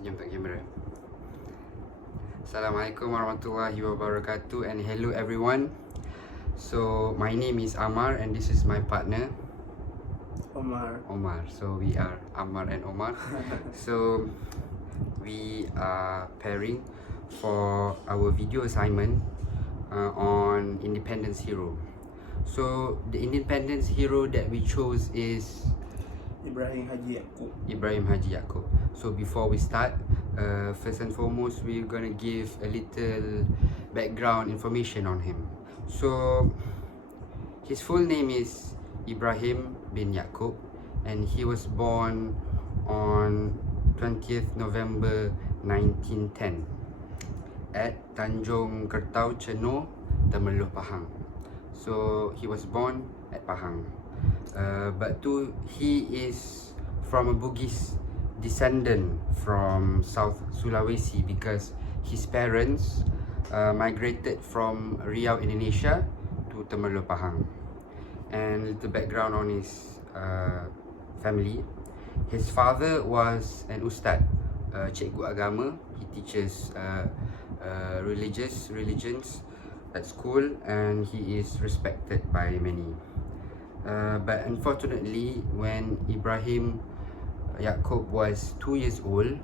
Senyum tak kamera. Assalamualaikum warahmatullahi wabarakatuh and hello everyone. So my name is Ammar and this is my partner Omar. So we are Ammar and Omar. So we are pairing for our video assignment on Independence Hero. So the Independence Hero that we chose is Ibrahim Haji Yaakob. So before we start, first and foremost, we're gonna give a little background information on him. So his full name is Ibrahim bin Yaakob, and he was born on 20th November 1910 at Tanjung Kertau, Chenor, Temerloh, Pahang. So he was born at Pahang. But he is from a Bugis descendant from South Sulawesi because his parents migrated from Riau, Indonesia to Temerloh, Pahang. And little background on his family. His father was an ustad, cikgu agama. He teaches religions at school and he is respected by many. But unfortunately, when Ibrahim Yaakob was 2 years old,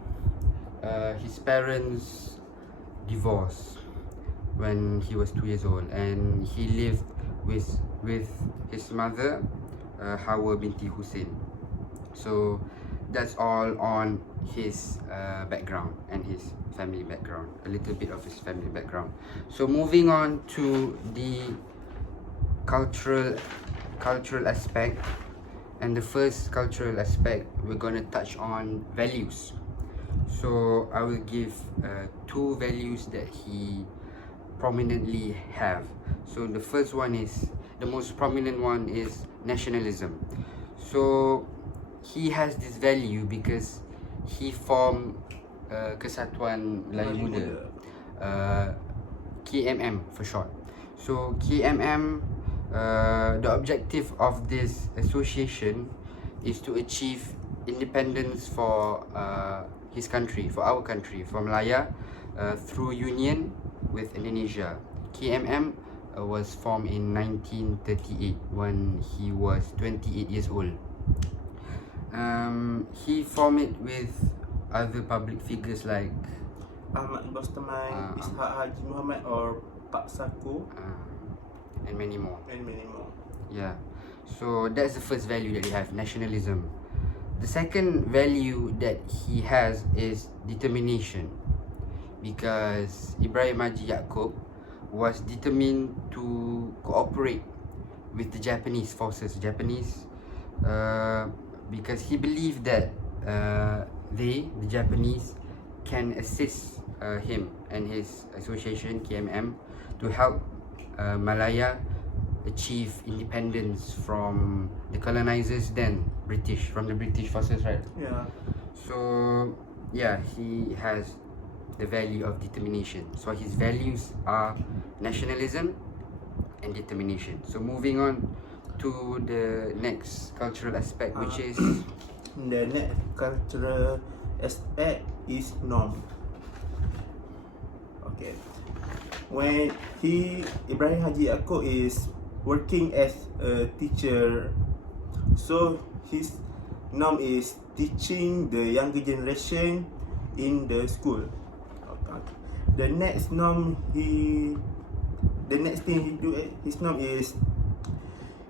his parents divorced when he was 2 years old, and he lived with his mother, Hawa binti Hussein. So that's all on his background and his family background, a little bit of his family background. So moving on to the cultural aspect, and the first cultural aspect we're going to touch on values. So I will give two values that he prominently have. So the first one is, the most prominent one is nationalism. So he has this value because he formed Kesatuan Melayu Muda, KMM for short. So KMM, the objective of this association is to achieve independence for his country, for our country, for Malaya, through union with Indonesia. KMM was formed in 1938 when he was 28 years old. He formed it with other public figures like Ahmad Haji Muhammad or Pak Sako, and many more. Yeah, so that's the first value that he have, nationalism. The second value that he has is determination, because Ibrahim Haji Yaakob was determined to cooperate with the Japanese forces, because he believed that the Japanese can assist him and his association KMM to help Malaya achieve independence from the colonizers, then from the British forces, right? Yeah. So yeah, he has the value of determination. So his values are nationalism and determination. So moving on to the next cultural aspect, which is the next cultural aspect is norm. Okay. When Ibrahim Haji Yaakob is working as a teacher, so his norm is teaching the younger generation in the school. Okay. The next thing he do, his norm is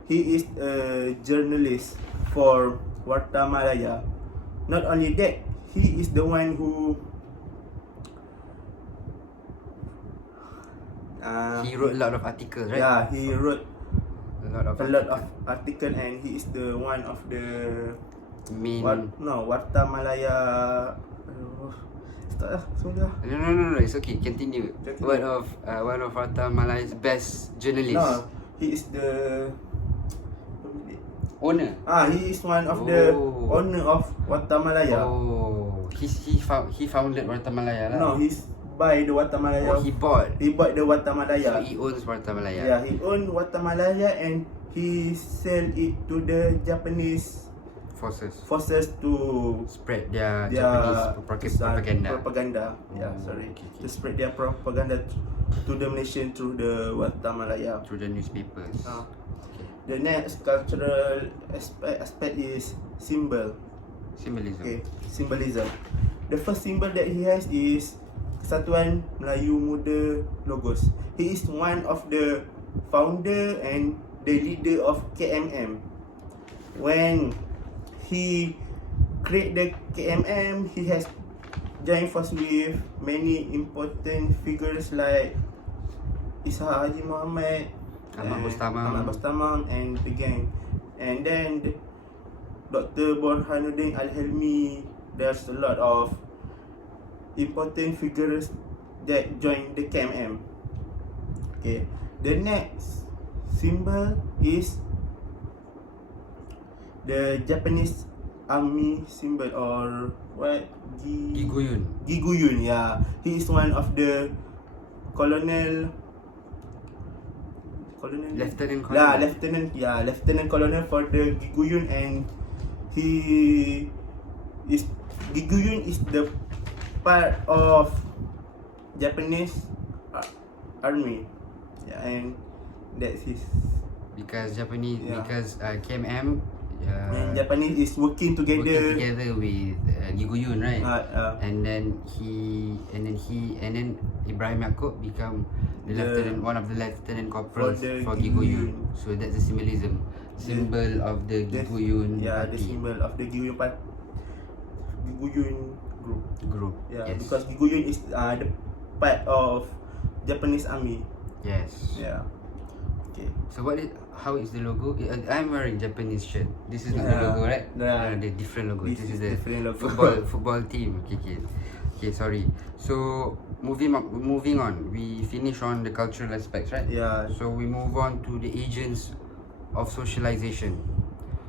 he is a journalist for Warta Malaya. Not only that, he is the one who he wrote a lot of articles, right? Yeah, he wrote a lot of articles, and he is the one of the main Warta Malaya. No, it's okay, continue. One of Warta Malaya's best journalists. No, he is the owner. He is one of the owner of Warta Malaya. He founded Warta Malaya lah. No, he's buy the Warta Malaya. He bought the Warta Malaya. So he owns Warta Malaya. Yeah, he owns Warta Malaya and he sell it to the Japanese forces to spread their Japanese propaganda. Yeah, Oh, sorry. okay. To spread their propaganda to the Malaysian through the Warta Malaya. Through the newspapers. Okay. The next cultural aspect is symbolism. Okay, symbolism. The first symbol that he has is Kesatuan Melayu Muda Logos. He is one of the founder and the leader of KMM. When he create the KMM, he has joined force with many important figures like Haji Muhammad, Ammar Bustamam and the gang. And then Dr. Burhanuddin Al-Helmi. There's a lot of important figures that joined the KMM. Okay, the next symbol is the Japanese army symbol, or what? Giguyun. Yeah, he is one of the lieutenant colonel for the Giguyun, and Giguyun is the part of Japanese army. Yeah, and that's his. Because KMM and Japanese is working together with Giguyun, right? And then Ibrahim Yaakob become one of the lieutenant corporals for Giguyun. So that's the symbol of the Giguyun. Yeah, the symbol of the Giguyun group. Yeah, yes. Because Giguyun is the part of Japanese army. Yes. Yeah. Okay. So how is the logo? I'm wearing Japanese shirt. This is not the logo, right? The different logo. This is the football team. Okay, sorry. So moving on. We finish on the cultural aspects, right? Yeah. So we move on to the agents of socialization.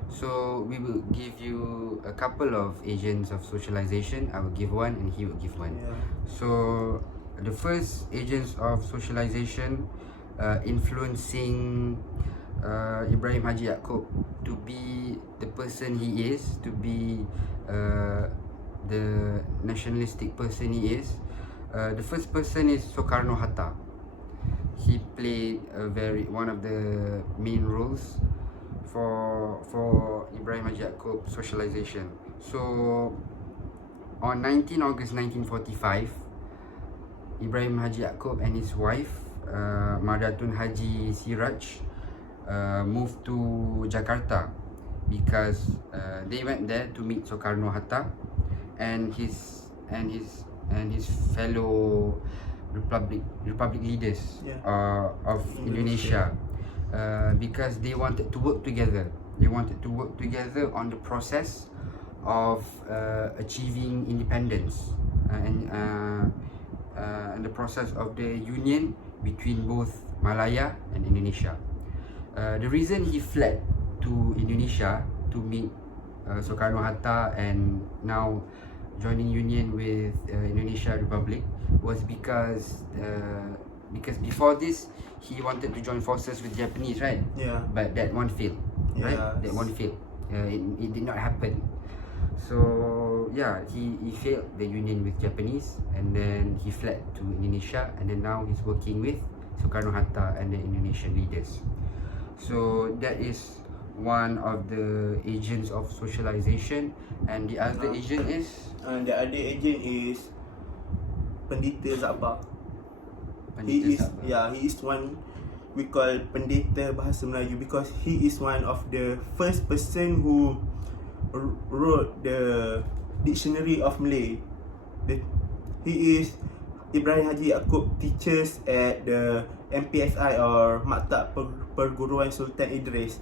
So we will give you a couple of agents of socialization. I will give one and he will give one. Yeah. So the first agents of socialization influencing Ibrahim Haji Yaakob to be the person he is, to be the nationalistic person he is. The first person is Soekarno-Hatta. He played one of the main roles for Ibrahim Haji Yaakob socialization. So on 19 August 1945, Ibrahim Haji Yaakob and his wife Madatun Haji Siraj moved to Jakarta because they went there to meet Soekarno-Hatta and his fellow republic leaders of Indonesia, because they wanted to work together. They wanted to work together on the process of achieving independence and the process of the union between both Malaya and Indonesia. The reason he fled to Indonesia to meet Soekarno-Hatta and now joining union with Indonesia Republic was because before this he wanted to join forces with Japanese, right? Yeah. But that one failed, right? That one failed. It did not happen. So yeah, he failed the union with Japanese and then he fled to Indonesia, and then now he's working with Soekarno-Hatta and the Indonesian leaders. So that is one of the agents of socialization, and the other agent is Pendeta Zakbar. He is one we call Pendeta Bahasa Melayu because he is one of the first person who wrote the dictionary of Malay. He is Ibrahim Haji Yaakob teachers at the MPSI or Maktab Perguruan Sultan Idris.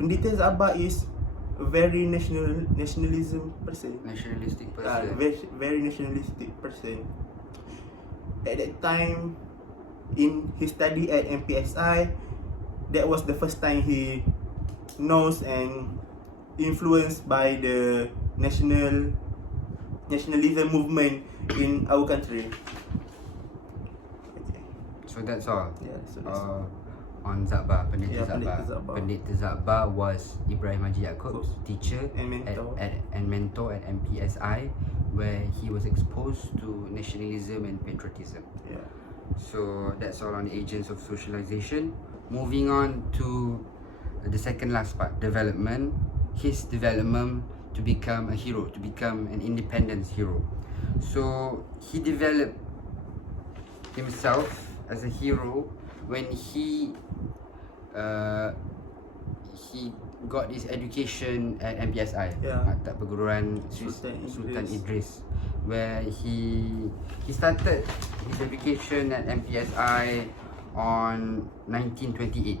Pendeta Zakbar is a very nationalistic person. Very nationalistic person. At that time, in his study at MPSI, that was the first time he knows and influenced by the nationalism movement in our country. So that's all. Yeah, so that's all. on Zabah, Pendeta Yeah, Pendeta Zabah. Zabah. Pendeta Zabah was Ibrahim Haji Yaakob's teacher And mentor. and mentor at MPSI, where he was exposed to nationalism and patriotism. Yeah. So that's all on the agents of socialization. Moving on to the second last part, development. His development to become a hero, to become an independence hero. So he developed himself as a hero when he got his education at MPSI, Yeah. Maktab Perguruan Sultan Idris, where he started his education at MPSI on 1928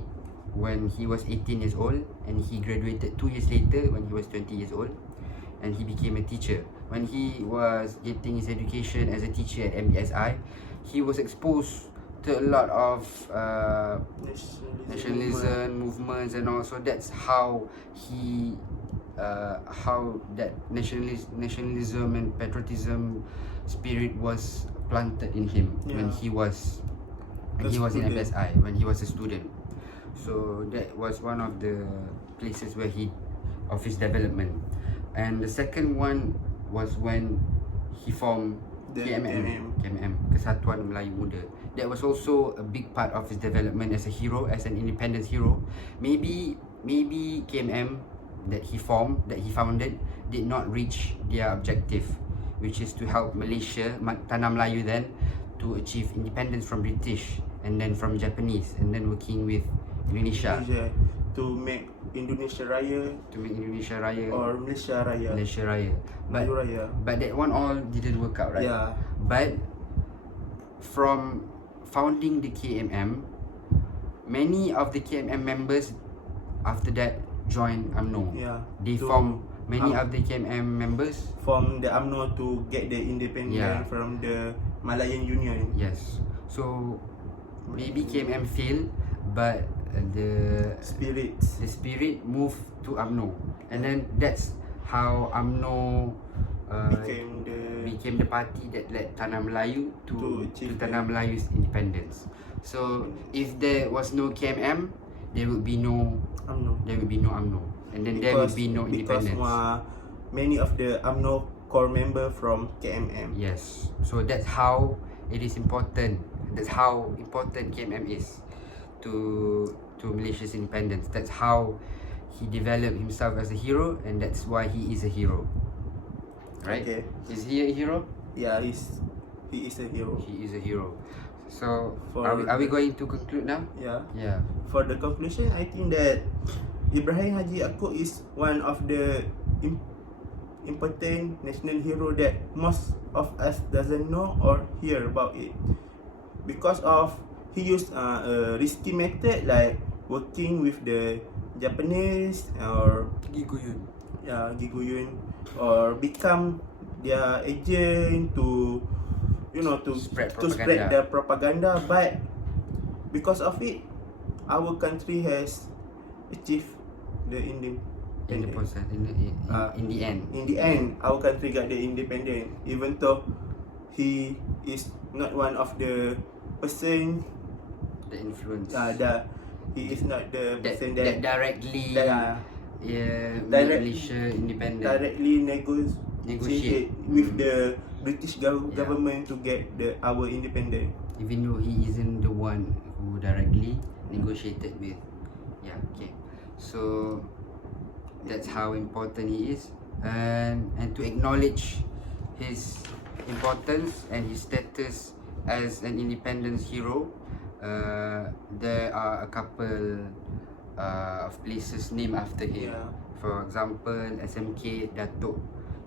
when he was 18 years old, and he graduated 2 years later when he was 20 years old, and he became a teacher. When he was getting his education as a teacher at MPSI, he was exposed to a lot of nationalism movements and all. So that's how how that nationalism and patriotism spirit was planted in him when he was in MPSI, when he was a student. So that was one of the places where of his development. And the second one was when he formed KMM, Kesatuan Melayu Muda. That was also a big part of his development as a hero, as an independence hero. Maybe KMM that he founded did not reach their objective, which is to help Malaysia, Tanah Melayu then, to achieve independence from British and then from Japanese, and then working with Indonesia to make Indonesia Raya, or Malaysia Raya, but that one all didn't work out, right? Yeah. But from founding the KMM, many of the KMM members after that joined UMNO. Yeah. They formed many of the KMM members from the UMNO to get the independence from the Malayan Union. Yes. So maybe KMM failed, but the spirit moved to UMNO, and then that's how UMNO became the party that led Tanah Melayu to Tanah Melayu's independence. So if there was no KMM, there would be no UMNO, and then there would be no independence. Because many of the UMNO core member from KMM. Yes. So that's how it is important. That's how important KMM is to Malaysia's independence. That's how he developed himself as a hero, and that's why he is a hero. Right? Okay. Is he a hero? Yeah, he is a hero. He is a hero. So are we going to conclude now? Yeah. Yeah. For the conclusion, I think that Ibrahim Haji Yaakob is one of the important national hero that most of us doesn't know or hear about it, because of he used a risky method like working with the Japanese or Giguyun, or become their agent to spread the propaganda. But because of it, our country has achieved the independence. In the end. In the end, our country got the independence, even though he is not one of the person. The influence. He is not the person that directly made Malaysia independent. Directly negotiate with the British government to get our independence. Even though he isn't the one who directly negotiated with. Yeah, okay. So that's how important he is, and to acknowledge his importance and his status as an independence hero, there are a couple of places named after him. Yeah. For example, SMK Datuk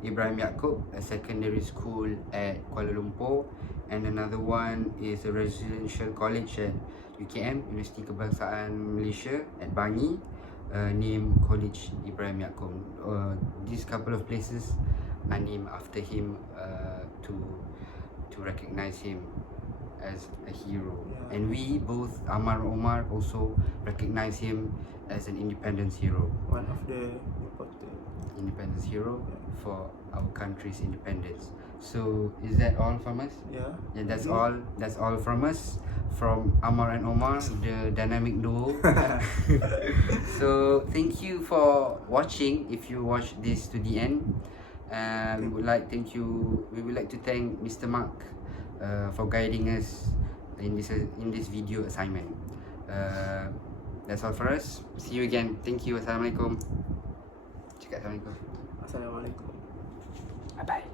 Ibrahim Yaakob, a secondary school at Kuala Lumpur, and another one is a residential college at UKM, Universiti Kebangsaan Malaysia at Bangi, named College Ibrahim Yaakob. These couple of places are named after him to recognize him as a hero. Yeah. And we both, Ammar and Omar, also recognize him as an independence hero. One of the independence hero for our country's independence. So is that all from us? Yeah. Yeah, that's all. That's all from us, from Ammar and Omar, the dynamic duo. So thank you for watching. If you watch this to the end, we would like to thank Mr. Mark for guiding us in this video assignment. That's all for us. See you again. Thank you. Assalamualaikum. Cakap assalamualaikum. Assalamualaikum. Bye bye.